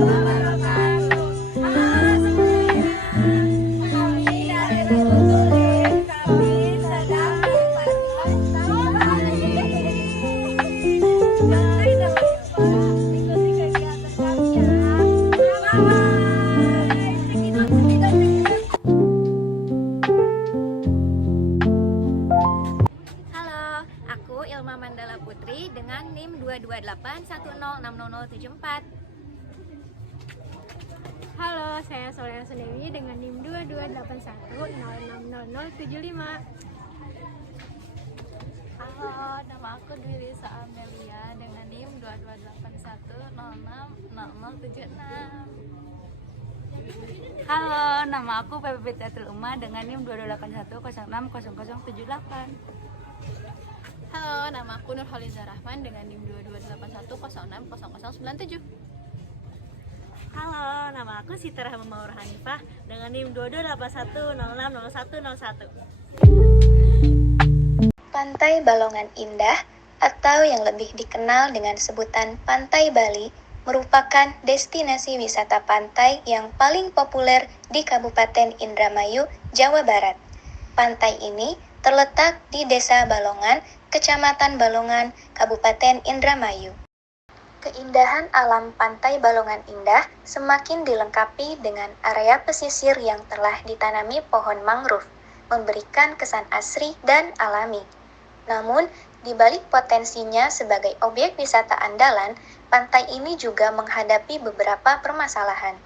wabarakatuh. Halo semuanya. Kami dari Ragu Tulis. Kami sedang berpartisipasi. Jangan lupa ikuti kegiatan kami ya. Bye-bye. Halo, aku Ilma Mandala Putri dengan NIM 22810600074. Halo, saya Soleh Sudewi dengan NIM 2281060075. Halo, nama aku Dwi Lisa Amelia dengan NIM 2281060076. Halo, nama aku Pepe Beatrice Uma dengan NIM 2281060078. Halo, nama aku Nurhaliza Rahman dengan NIM 2281060097. Halo, nama aku Siti Rahma Maur Hanifah dengan NIM 2281060101. Pantai Balongan Indah atau yang lebih dikenal dengan sebutan Pantai Bali merupakan destinasi wisata pantai yang paling populer di Kabupaten Indramayu, Jawa Barat. Pantai ini terletak di Desa Balongan, Kecamatan Balongan, Kabupaten Indramayu. Keindahan alam Pantai Balongan Indah semakin dilengkapi dengan area pesisir yang telah ditanami pohon mangrove, memberikan kesan asri dan alami. Namun, di balik potensinya sebagai objek wisata andalan, pantai ini juga menghadapi beberapa permasalahan.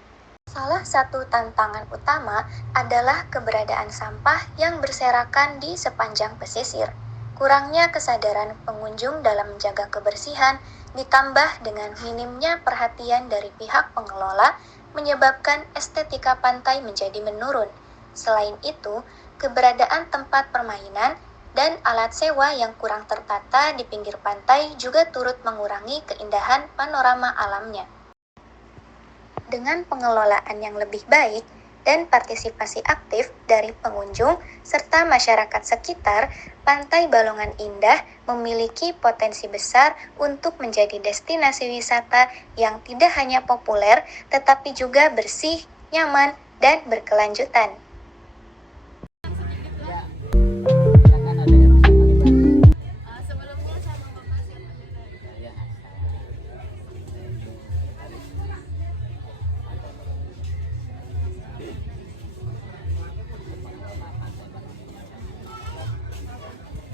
Salah satu tantangan utama adalah keberadaan sampah yang berserakan di sepanjang pesisir. Kurangnya kesadaran pengunjung dalam menjaga kebersihan ditambah dengan minimnya perhatian dari pihak pengelola menyebabkan estetika pantai menjadi menurun. Selain itu, keberadaan tempat permainan dan alat sewa yang kurang tertata di pinggir pantai juga turut mengurangi keindahan panorama alamnya. Dengan pengelolaan yang lebih baik dan partisipasi aktif dari pengunjung serta masyarakat sekitar, Pantai Balongan Indah memiliki potensi besar untuk menjadi destinasi wisata yang tidak hanya populer, tetapi juga bersih, nyaman, dan berkelanjutan. Sebelumnya sama Bapak siapa dulu?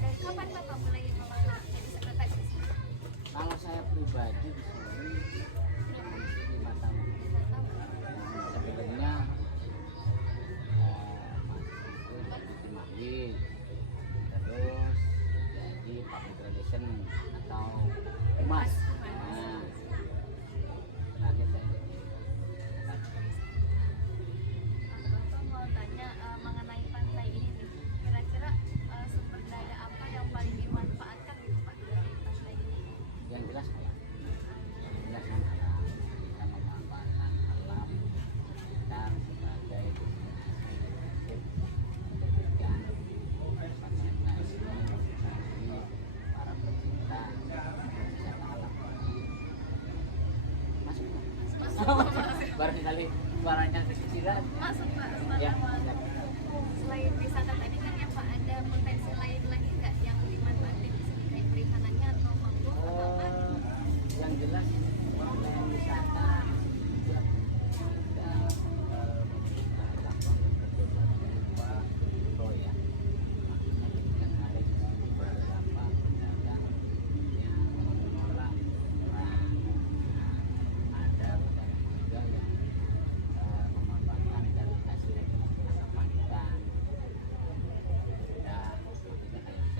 Dan kapan Bapak mulai mengelola jadi sekretaris? Kalau saya pribadi di sini 5 tahun. Sebelumnya masih itu jadi terus jadi public relation atau humas. Nah, terakhir saya jadi Bapak mau tanya mengenai pantai ini nih. Kira-kira sumber daya apa yang paling dimanfaatkan gitu Pak dari pantai ini? yang jelas alam. Yang jelas alam. Kita memanfaatkan alam kita sebagai pendidikan para pecinta wisata alam. Masuk barangkali suaranya kesisiran. Masuk Pak, Ya, semangat. Selain wisata tadi kan ya Pak, ada potensi lain lagi nggak yang dimanfaatin di sini kayak perihanannya atau mangrove atau apa? yang jelas online wisata juga kita membuka lapangan kerja berupa proyek. Maksudnya ketika ada di sini beberapa pedagang yang mengelola orang, ada pedagang juga yang memanfaatkan dari hasil tangkapan ikan. Dan ketika kayak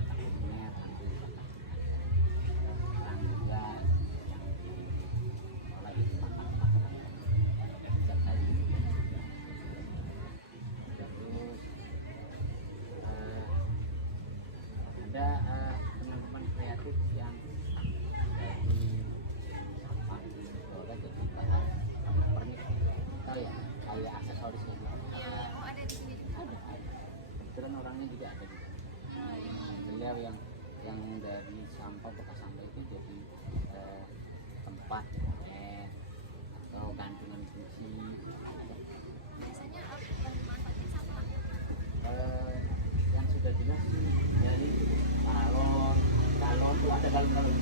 galon-galon.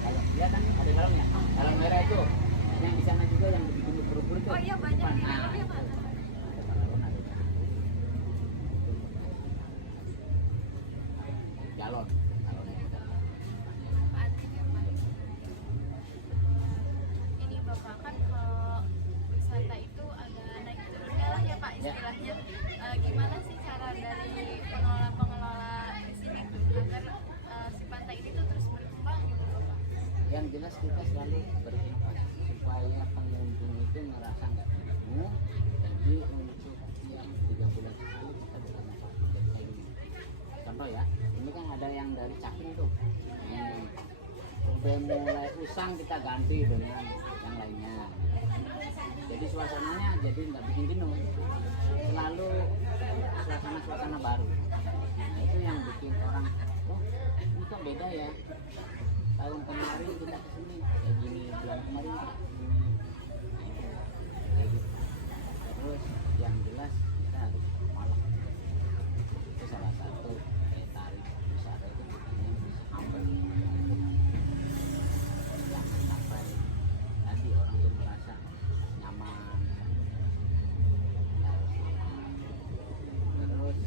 Kalau dia kan ada galonnya. Galon merah itu yang di sana juga yang bikin buru-buru itu. Oh iya banyak di Nah, dalam ya Pak. ada galon ada. Galon. Manfaatin ya Pak. Ini Bapak kan kalau wisata itu agak naik turunnya lah ya Pak istilahnya. Gimana sih cara dari pengelola di sini tuh agar si pantai ini tuh terus berkembang gitu Bapak? Yang jelas kita selalu berinovasi supaya pengunjung itu merasa nggak jenuh. Jadi untuk yang 3 bulan sekali kita berinovasi kayak gini. Contoh ya, ini kan ada yang dari Cakung tuh. Ini udah mulai usang kita ganti dengan yang lainnya. Jadi suasananya jadi nggak bikin jenuh. Selalu suasana baru. Nah itu yang bikin orang, oh ini kok beda ya. Tahun kemarin kita kesini kayak gini, bulan kemarin kayak gitu. Terus yang jelas kita harus malah itu salah satu daya tarik wisata itu bikinnya bisa aman. Jangan sampai tadi orang tuh merasa nyaman. Terus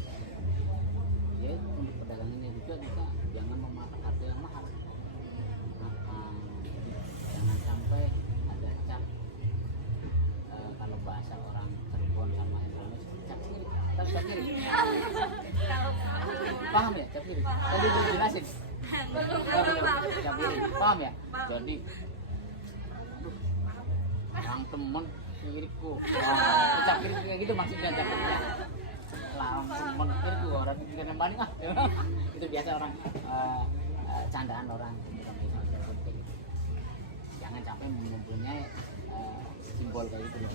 ya untuk perdagangannya juga kita jangan memakan harga yang mahal. Jangan sampai ada cap kalau bahasa orang Cirebon sama Indonesia cap kiri, cap kiri. Paham ya cap kiri? Tadi dijelasin. Cap kiri, paham ya? Jadi, aduh, orang temen kiriku, cap kiri kayak gitu maksudnya cap kiri. Larang temen kiriku orang kiri nembani ah, itu biasa orang candaan orang. Jangan sampai mempunyai simbol kayak gitu loh.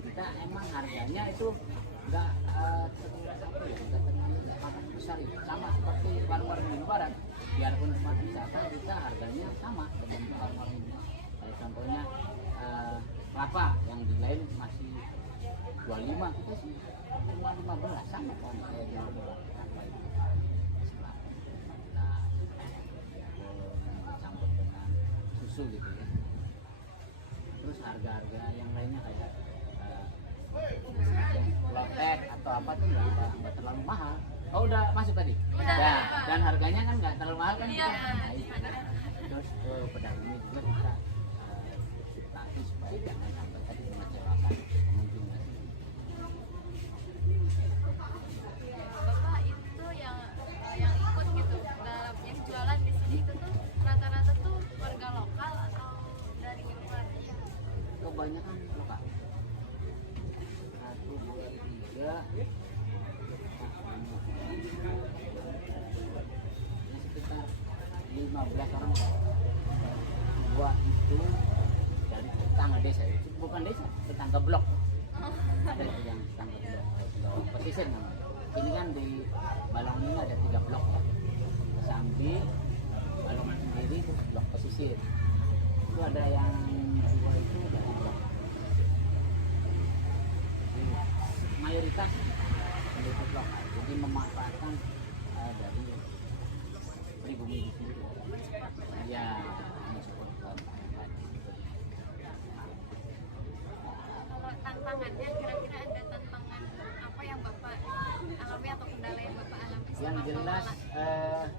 Kita emang harganya itu nggak terlalu besar ya. Sama seperti warung-warung di barat, biarpun tempat wisata kita harganya sama dengan warung-warung ini. Kayak contohnya kelapa yang di lain masih 25, kita sih cuma 15 sama kan kayak di luar. Susu gitu ya. Terus harga-harga yang lainnya kayak lotek atau apa tuh nggak terlalu mahal. Oh udah masuk tadi? Ya, dan harganya kan nggak terlalu mahal kan? Iya. Nah, itu. Terus pedagangnya juga kita edukasi supaya jangan sampai tadi mengecewakan pengunjung. Bapak itu yang ikut gitu dalam yang jualan di sini itu tuh rata-rata tuh warga lokal atau dari luar? Kebanyakan lokal. 1, 2, 3 sekitar 15 orang. 2 itu dari tetangga desa, itu bukan desa, tetangga blok. Ada itu yang tetangga blok pesisir namanya. Ini kan di Balongan ini ada 3 blok ya. Sambil Balongan sendiri itu blok pesisir. Itu ada yang 2 itu dari blok. Jadi, mayoritas penduduk lokal. Jadi memanfaatkan dari pribumi di sini. Ya, ini support. Kalau tantangannya kira-kira ada tantangan apa yang Bapak alami atau kendala yang Bapak alami? Yang selama jelas mengelola?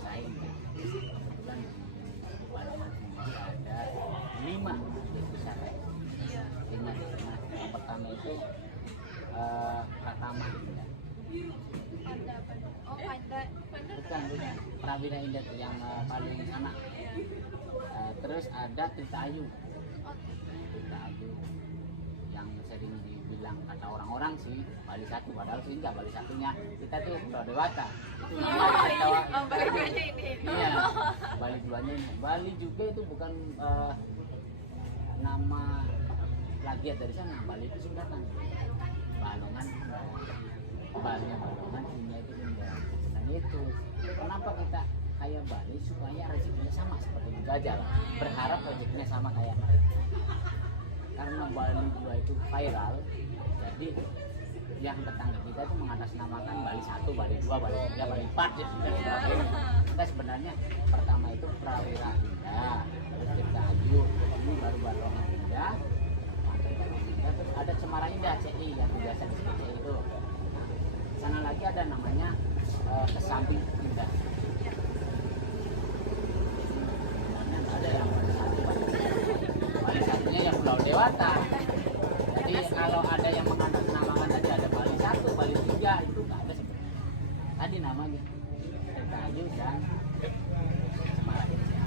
saing. Kebetulan di Balongan sendiri ada 5 objek wisata. Iya. 5 di sana. Yang pertama itu Pratama Indah. Oh Panda. Bukan Prawira Indah tuh yang paling sana. Terus ada Trita Ayu. Trita Ayu yang sering dibilang kata orang-orang sih Bali 1, padahal sih enggak, Bali 1-nya kita tuh Pulau Dewata. Itu Bali 2-nya ini. Iya, Bali 2-nya ini. Bali juga itu bukan nama plagiat dari sana. Bali itu singkatan. Balongan, Balongan punya itu Indah. Dan itu kenapa kita kayak Bali supaya rezekinya sama seperti di Gajah. Berharap rezekinya sama kayak mereka. Karena Bali 2 itu viral, jadi yang tetangga kita itu mengatasnamakan Bali 1, Bali 2, Bali 3, Bali 4 ya. Kita sebenarnya pertama itu Prawira Indah, terus Tirta Ayu, ini baru Balongan Indah, Pantai Balongan Indah, terus ada Cemara Indah CI yang biasa disebut CI itu. Nah, sana lagi ada namanya Kesamping Indah. Sebenarnya nggak ada yang Bali satunya yang Pulau Dewata. Jadi kalau ada yang mengatasnamakan tadi ada Bali 1, Bali 3 itu nggak ada sebenarnya. Tadi namanya Tirta Ayu dan Cemara Indah.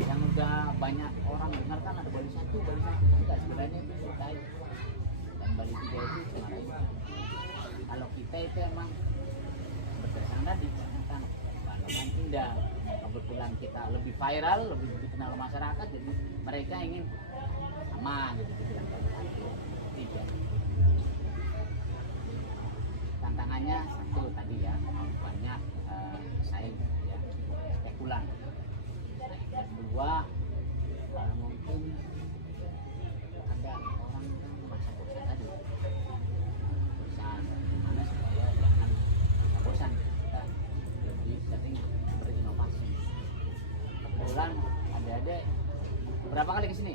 Yang udah banyak orang dengar kan ada Bali 1, Bali 1 enggak, sebenarnya itu Tirta Ayu. Dan Bali 3 itu Cemara Indah. Kalau kita itu emang berdasarkan tadi kan Balongan Indah. Kebetulan kita lebih viral, lebih dikenal masyarakat, jadi mereka ingin sama gitu bilang tiga. Tantangannya satu tadi ya, banyak saing ya, spekulan. Kedua, mungkin ada orang yang merasa bosan tadi, bosan gimana supaya jangan merasa bosan, kita lebih sering berinovasi. Kebetulan ada berapa kali kesini?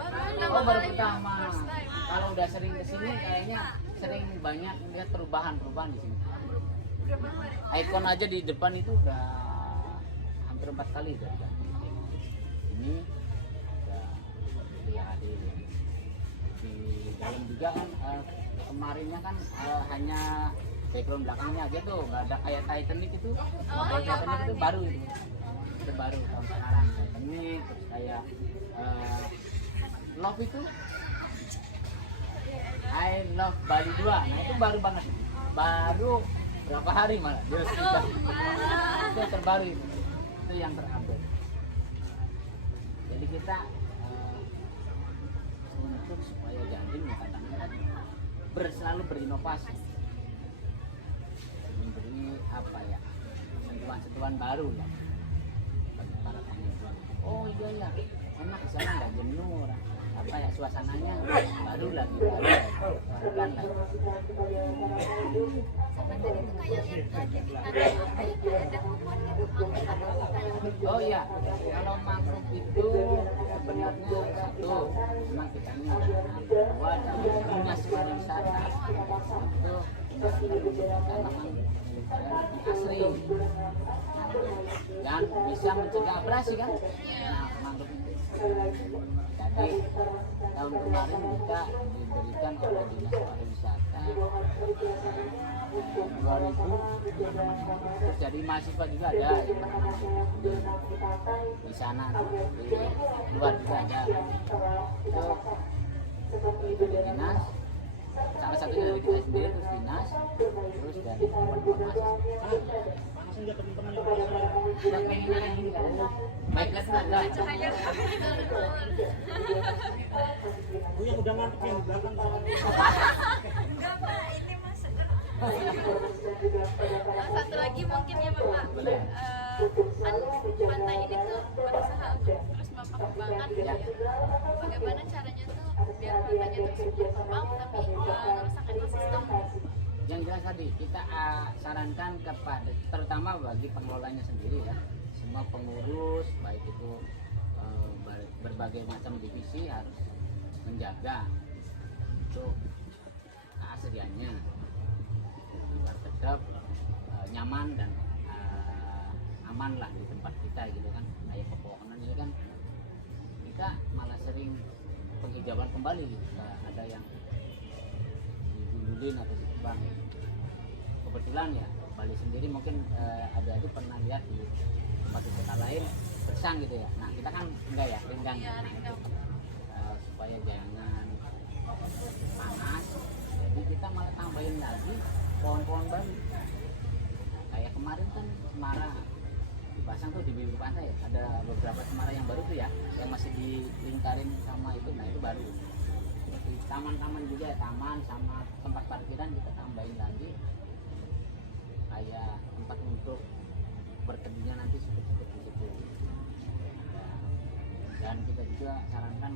Oh, baru pertama. Kalau udah sering kesini kayaknya sering banyak melihat perubahan di sini. Ikon aja di depan itu udah hampir 4 kali udah ganti. Ini udah 3 kali. Di dalam juga kan kemarinnya kan hanya background belakangnya aja tuh, nggak ada kayak Titanic itu. Motor Titanic itu baru itu. Itu baru tahun sekarang Titanic, terus kayak Love itu I Love Bali 2. Nah itu baru banget, baru berapa hari malah dia sudah itu terbaru itu yang terupdate. Jadi kita untuk supaya Jantim ya katakan selalu berinovasi, memberi apa ya, sentuhan-sentuhan baru ya bagi para pengunjung. Oh iya ya, enak di sana nggak jenuh, apa ya, suasananya baru lagi baru kan lagi. Oh iya, kalau mangrove itu sebenarnya satu, memang kita ini dua dari dinas pariwisata itu tanaman asli dan bisa mencegah abrasi kan. Nah, mangrove itu. Jadi tahun kemarin kita diberikan oleh dinas pariwisata 2000, terus dari mahasiswa juga ada di sana, di luar juga ada. Itu dari dinas, salah satunya dari kita sendiri, terus dinas, terus dari teman-teman mahasiswa. Langsung ke teman-teman yang pengennya yang ini kan, baiklah sudah cahaya. Gue yang udah ngantuk yang di belakang. Enggak Pak, ini masuk. Satu lagi mungkin ya Bapak, kan pantai ini tuh berusaha untuk terus mengembangkan gitu ya. Bagaimana caranya tuh biar pantainya terus berkembang tapi merusak ekosistem? Yang jelas tadi kita sarankan kepada terutama bagi pengelolanya sendiri ya, semua pengurus baik itu berbagai macam divisi harus menjaga untuk keasliannya biar tetap nyaman dan aman lah di tempat kita gitu kan. Kayak pepohonan ini kan kita malah sering penghijauan kembali gitu. Ada yang digundulin atau ditebang. Kebetulan ya Bali sendiri mungkin ada aja pernah lihat di tempat wisata lain bersang gitu ya. Nah kita kan enggak ya, rindang. Ya, Nah, itu, supaya jangan panas, jadi kita malah tambahin lagi pohon-pohon baru. Kayak kemarin kan cemara dipasang tuh di bibir pantai ya. Ada beberapa cemara yang baru tuh ya, yang masih dilingkarin sama itu. Nah itu baru. Di taman-taman juga ya, taman sama tempat parkiran kita tambahin lagi kayak tempat untuk berteduhnya nanti seperti di situ. Dan kita juga sarankan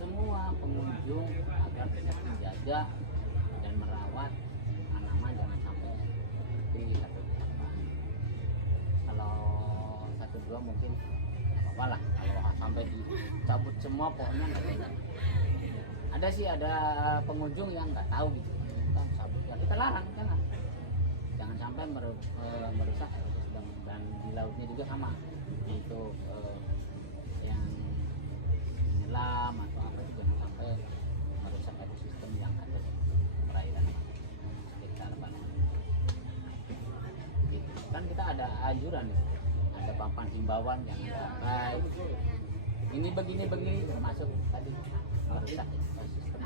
semua pengunjung agar tetap menjaga dan merawat tanaman jangan sampai seperti satu apa. Kalau satu dua mungkin apa lah, kalau sampai dicabut semua pohonnya nggak ada. Ada sih, ada pengunjung yang nggak tahu gitu, kita cabut ya kita larang kan, jangan sampai merusak ekosistem. Dan di lautnya juga sama, untuk yang menyelam atau apa itu jangan sampai merusak ekosistem yang ada di perairan sekitar Bali. Gitu. Kan kita ada anjuran, ada papan himbauan yang baik. Ini begini termasuk tadi merusak ekosistem.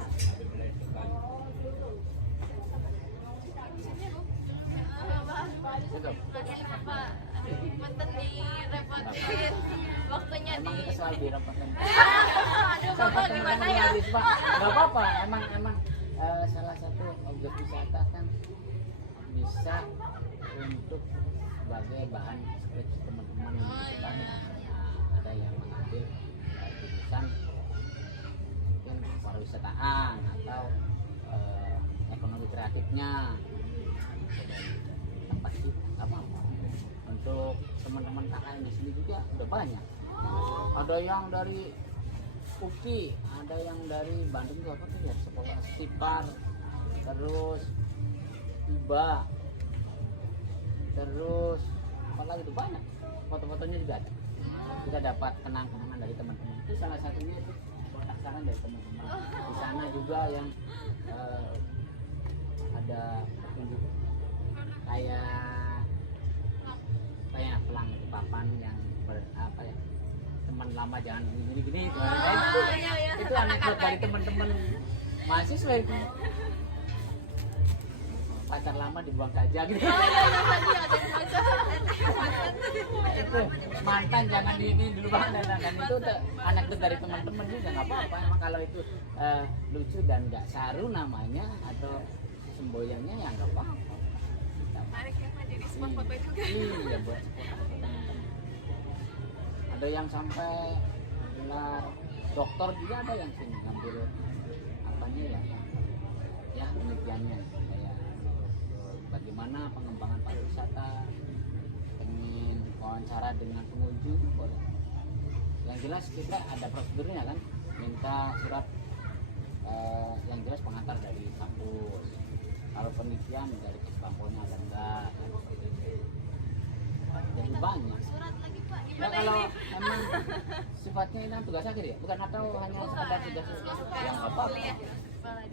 Cukup. Makasih Bapak. Punten direpotin. Waktunya Emang di. kita selalu direpotin. Aduh Bapak gimana ya? Gak apa-apa, emang salah satu objek wisata kan bisa untuk sebagai bahan skripsi teman-teman di depan. Ada yang mengambil jurusan mungkin pariwisataan atau ekonomi kreatifnya. Tempat apa? Untuk teman-teman KKN di sini juga udah banyak. Ada yang dari UPI, ada yang dari Bandung juga, apa tuh ya, sekolah Sipar, terus IBA, terus apa lagi tuh, banyak. Foto-fotonya juga ada. Kita dapat kenang-kenangan dari teman-teman. Itu salah satunya itu kotak saran dari teman-teman. Di sana juga yang ada petunjuk kayak pelang itu, papan yang apa ya, teman lama jangan gini-gini itu. Itu anekdot dari teman-teman mahasiswa itu. Pacar lama dibuang saja gitu. Itu mantan jangan ini dulu banget, dan itu anekdot dari teman-teman juga, nggak apa-apa. Emang kalau itu lucu dan nggak saru namanya atau semboyannya ya nggak apa-apa. Jadi spot foto juga. Iya, buat teman-teman. Ada yang sampai gelar doktor juga, ada yang sini ngambil apanya ya penelitiannya kayak bagaimana pengembangan pariwisata, pengen wawancara dengan pengunjung boleh. Yang jelas kita ada prosedurnya kan, minta surat yang jelas pengantar dari kampus. Kalau penelitian dari kampusnya ada enggak, jadi banyak. Surat lagi Pak. Ya, Gimana kalau ini? emang sifatnya ini tugas akhir ya, bukan, atau hanya sekedar tugas yang apa?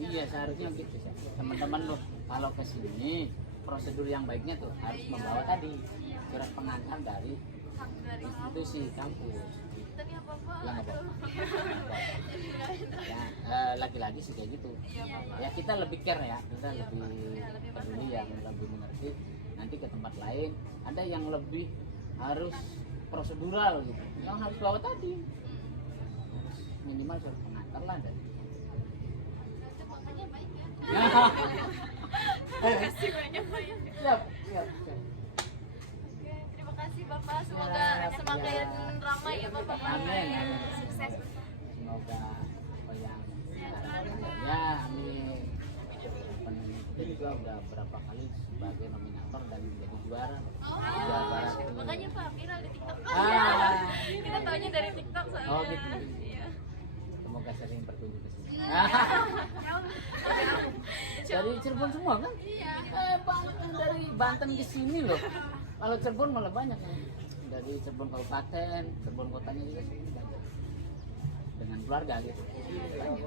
Iya, seharusnya gitu sih. Teman-teman loh, kalau ke sini prosedur yang baiknya tuh harus membawa tadi surat pengantar dari institusi kampus. Tapi apa-apa. Ya nggak apa-apa. Ya, lagi-lagi sih kayak gitu. Ya kita lebih care ya, kita lebih peduli, yang lebih mengerti. Nanti ke tempat lain ada yang lebih harus prosedural gitu, yang harus bawa tadi minimal surat pengantar lah dari. Makanya baik ya. Terima kasih banyak Pak ya. Siap. Oke, terima kasih Bapak. Semoga semakin ramai ya Bapak. Amin. Sukses. Semoga apa yang ya, amin. Kita juga udah berapa kali sebagai nominator dan menjadi juara. Jawa Barat ini. Makanya Pak viral di TikTok. Kita taunya dari TikTok soalnya. Oh gitu. Iya. Semoga sering berkunjung ke sini. Dari Cirebon semua kan? Iya. Banyak yang dari Banten ke sini loh. Kalau Cirebon malah banyak yang dari Cirebon Kabupaten, Cirebon kotanya juga sini banyak. Dengan keluarga gitu. Banyak.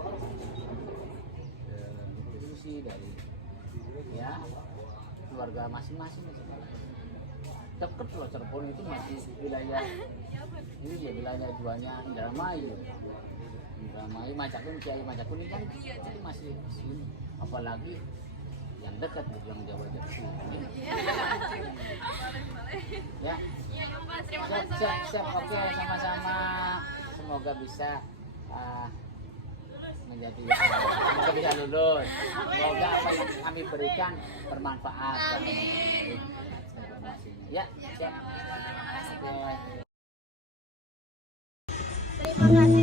Itu sih dari ya keluarga masing-masing. Deket loh, Cirebon itu masih wilayah ini ya, wilayah jualnya Indramayu. Indramayu, Majakun, Kiai Majakun ini kan itu masih sini. Apalagi yang dekat yang Jawa Jawa sini. Ya. Iya Pak, terima kasih. Siap. Oke, sama-sama. Semoga bisa menjadi semoga bisa lulus. Semoga apa yang kami berikan bermanfaat. Amin. Ya, siap. Oke. Terima kasih